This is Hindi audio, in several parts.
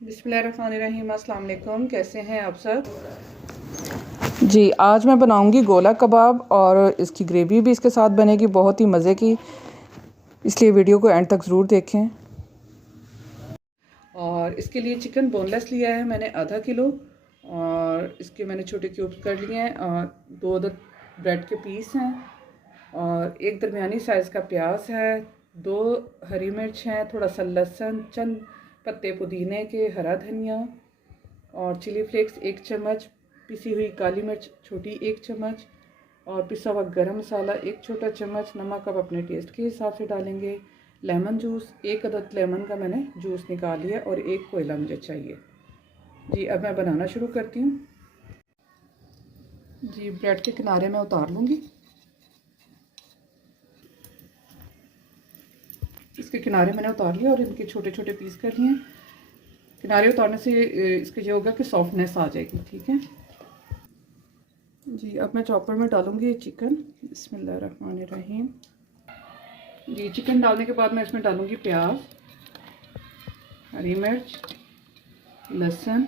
बिस्मिल्लाहिर्रहमानिर्रहीम। अस्सलाम वालेकुम। कैसे हैं आप सब जी। आज मैं बनाऊंगी गोला कबाब और इसकी ग्रेवी भी इसके साथ बनेगी बहुत ही मज़े की, इसलिए वीडियो को एंड तक ज़रूर देखें। और इसके लिए चिकन बोनलेस लिया है मैंने आधा किलो, और इसके मैंने छोटे क्यूब्स कर लिए हैं, और 2 अदद ब्रेड के पीस हैं, और एक दरमियानी साइज़ का प्याज है, 2 हरी मिर्च हैं, थोड़ा सा लहसुन, चंद पत्ते पुदीने के, हरा धनिया और चिली फ्लेक्स 1 चम्मच, पिसी हुई काली मिर्च छोटी 1 चम्मच, और पिसा हुआ गरम मसाला 1 छोटा चम्मच। नमक आप अपने टेस्ट के हिसाब से डालेंगे। लेमन जूस 1 अदद लेमन का मैंने जूस निकाल लिया, और 1 कोयला मुझे चाहिए जी। अब मैं बनाना शुरू करती हूँ जी। ब्रेड के किनारे मैं उतार लूँगी, इसके किनारे मैंने उतार लिया और इनके छोटे छोटे पीस कर लिए। किनारे उतारने से इसका ये होगा कि सॉफ्टनेस आ जाएगी। ठीक है जी। अब मैं चॉपर में डालूंगी चिकन। बिस्मिल्लाहिर्रहमानिर्रहीम जी। चिकन डालने के बाद मैं इसमें डालूंगी प्याज, हरी मिर्च, लहसुन,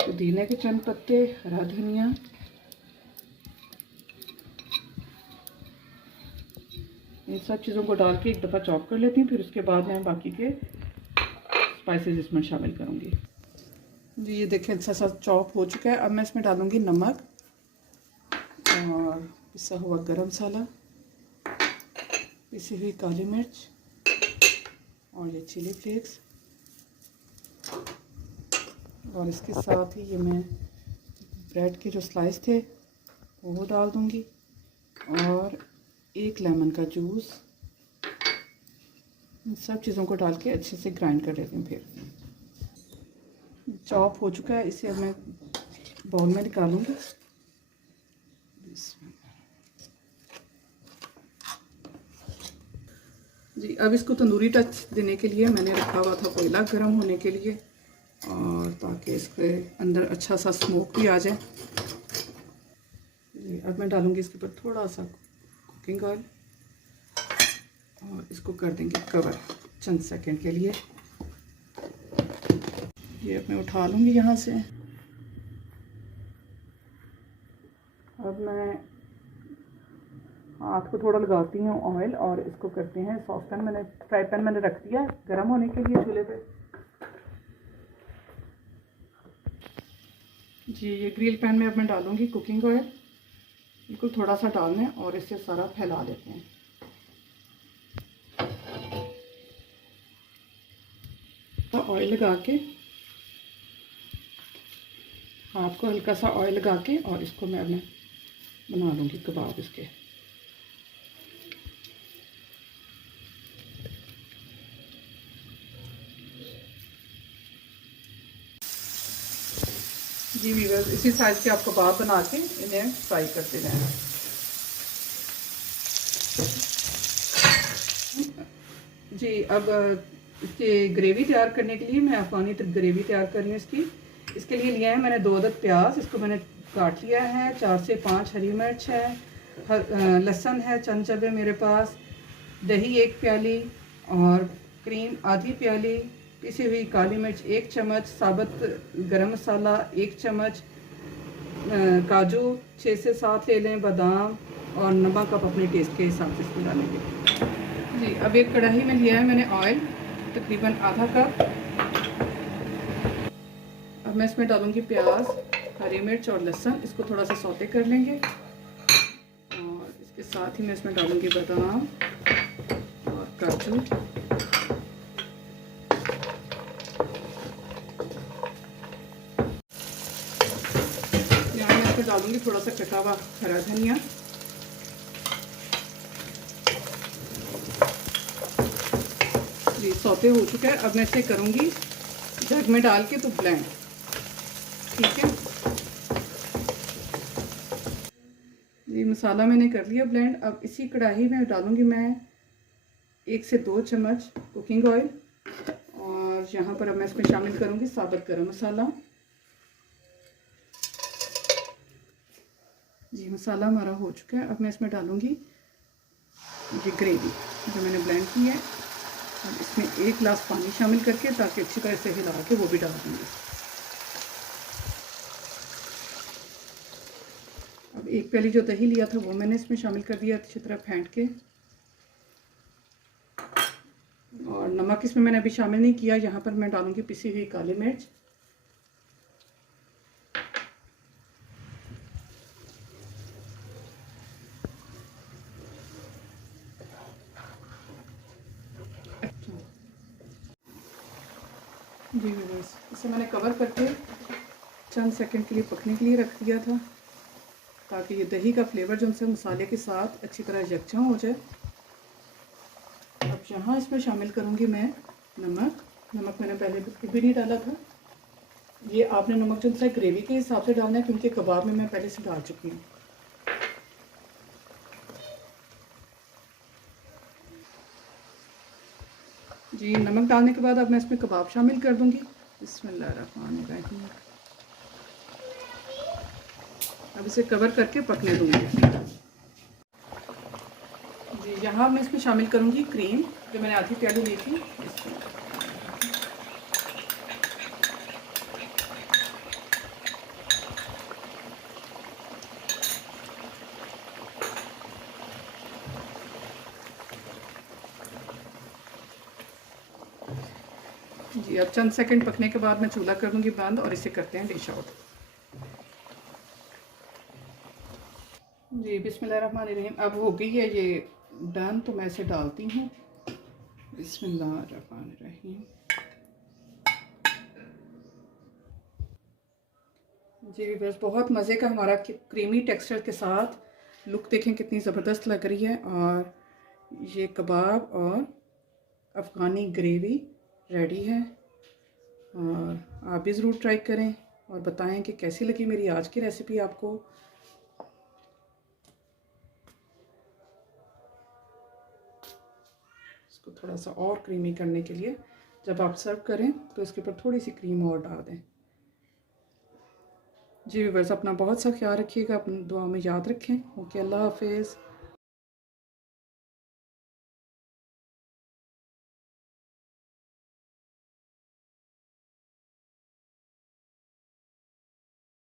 पुदीने के चंद पत्ते, हरा धनिया, इन सब चीज़ों को डाल के एक दफ़ा चॉप कर लेती हूँ। फिर उसके बाद मैं बाकी के स्पाइसेस इसमें शामिल करूँगी जी। ये देखें अच्छा सा चॉप हो चुका है। अब मैं इसमें डालूँगी नमक और पिसा हुआ गरम मसाला, पिसी हुई काली मिर्च और ये चिली फ्लेक्स, और इसके साथ ही ये मैं ब्रेड के जो स्लाइस थे वो डाल दूँगी, और 1 लेमन का जूस। इन सब चीज़ों को डाल के अच्छे से ग्राइंड कर लेती हूँ। फिर चॉप हो चुका है, इसे अब मैं बाउल में निकालूंगी जी। अब इसको तंदूरी टच देने के लिए मैंने रखा हुआ था कोयला गर्म होने के लिए, और ताकि इसके अंदर अच्छा सा स्मोक भी आ जाए जी। अब मैं डालूंगी इसके ऊपर थोड़ा सा कुकिंग ऑयल, और इसको कर देंगे कवर चंद सेकंड के लिए। ये अब मैं उठा लूँगी यहाँ से। अब मैं हाथ को थोड़ा लगाती हूँ ऑयल, और इसको करते हैं सॉफ्टन। मैंने फ्राई पैन मैंने रख दिया गर्म होने के लिए चूल्हे पे जी। ये ग्रिल पैन में अब मैं डालूँगी कुकिंग ऑयल, बिल्कुल थोड़ा सा डालना है, और इससे सारा फैला देते हैं। तो ऑयल लगा के, हाथ को हल्का सा ऑयल लगा के, और इसको मैं बना लूँगी कबाब इसके जी। वीवर्स, इसी साइज़ के आप कबाब बना के इन्हें फ्राई करते रहें जी। अब इसकी ग्रेवी तैयार करने के लिए मैं अफ़गानी ग्रेवी तैयार कर रही हूँ इसके लिए लिया है मैंने 2 अदद प्याज, इसको मैंने काट लिया है। 4 से 5 हरी मिर्च है, लहसुन है चंद चबे मेरे पास, दही 1 प्याली, और क्रीम आधी प्याली, पिसी हुई काली मिर्च 1 चम्मच, साबुत गरम मसाला 1 चम्मच, काजू 6 से 7 ले लें, बादाम, और नमक आप अपने टेस्ट के हिसाब से इसमें डालेंगे जी। अब एक कढ़ाई में लिया है मैंने ऑयल, तकरीबन आधा कप। अब मैं इसमें डालूंगी प्याज, हरी मिर्च और लहसुन। इसको थोड़ा सा सौते कर लेंगे, और इसके साथ ही मैं इसमें डालूंगी बादाम और काजू, यहाँ मैं इसमें डालूंगी थोड़ा सा कटा हुआ हरा धनिया। जी सौते हो चुका है। अब मैं इसे करूँगी जग में डाल के तो ब्लेंड। ठीक है जी। मसाला मैंने कर लिया ब्लेंड। अब इसी कढ़ाई में डालूँगी मैं 1 से 2 चम्मच कुकिंग ऑयल, और यहाँ पर अब मैं इसमें शामिल करूँगी साबुत गरम मसाला जी। मसाला हमारा हो चुका है। अब मैं इसमें डालूँगी ये ग्रेवी जो मैंने ब्लेंड की है, अब इसमें 1 गिलास पानी शामिल करके ताकि अच्छी तरह से हिला के वो भी डाल देंगे। अब 1 प्याली जो दही लिया था वो मैंने इसमें शामिल कर दिया अच्छी तरह फेंट के। और नमक इसमें मैंने अभी शामिल नहीं किया। यहाँ पर मैं डालूँगी पिसी हुई काली मिर्च। जी बस इसे मैंने कवर करके चंद सेकंड के लिए पकने के लिए रख दिया था ताकि ये दही का फ्लेवर जो उनसे मसाले के साथ अच्छी तरह यकजा हो जाए। अब यहाँ इसमें शामिल करूँगी मैं नमक। नमक मैंने पहले बिल्कुल भी नहीं डाला था। ये आपने नमक जो है ग्रेवी के हिसाब से डालना है क्योंकि कबाब में मैं पहले से डाल चुकी हूँ। जी नमक डालने के बाद अब मैं इसमें कबाब शामिल कर दूँगी। बिस्मिल्लाहिर्रहमानिर्रहीम। अब इसे कवर करके पकने दूँगी। जी यहाँ मैं इसमें शामिल करूँगी क्रीम जो मैंने आधी प्याली ली थी। जी अब चंद सेकंड पकने के बाद मैं चूल्हा कर दूँगी बंद और इसे करते हैं डिश आउट। जी बिस्मिल्लाहिर्रहमानिर्रहीम। अब हो गई है ये डन तो मैं इसे डालती हूँ। बिस्मिल्लाहिर्रहमानिर्रहीम। जी बस बहुत मज़े का हमारा क्रीमी टेक्सचर के साथ लुक देखें कितनी ज़बरदस्त लग रही है। और ये कबाब और अफ़गानी ग्रेवी रेडी है। और आप भी ज़रूर ट्राई करें और बताएं कि कैसी लगी मेरी आज की रेसिपी आपको। इसको थोड़ा सा और क्रीमी करने के लिए जब आप सर्व करें तो इसके ऊपर थोड़ी सी क्रीम और डाल दें। जी व्यूअर्स अपना बहुत सा ख्याल रखिएगा, अपनी दुआ में याद रखें। ओके अल्लाह हाफिज़।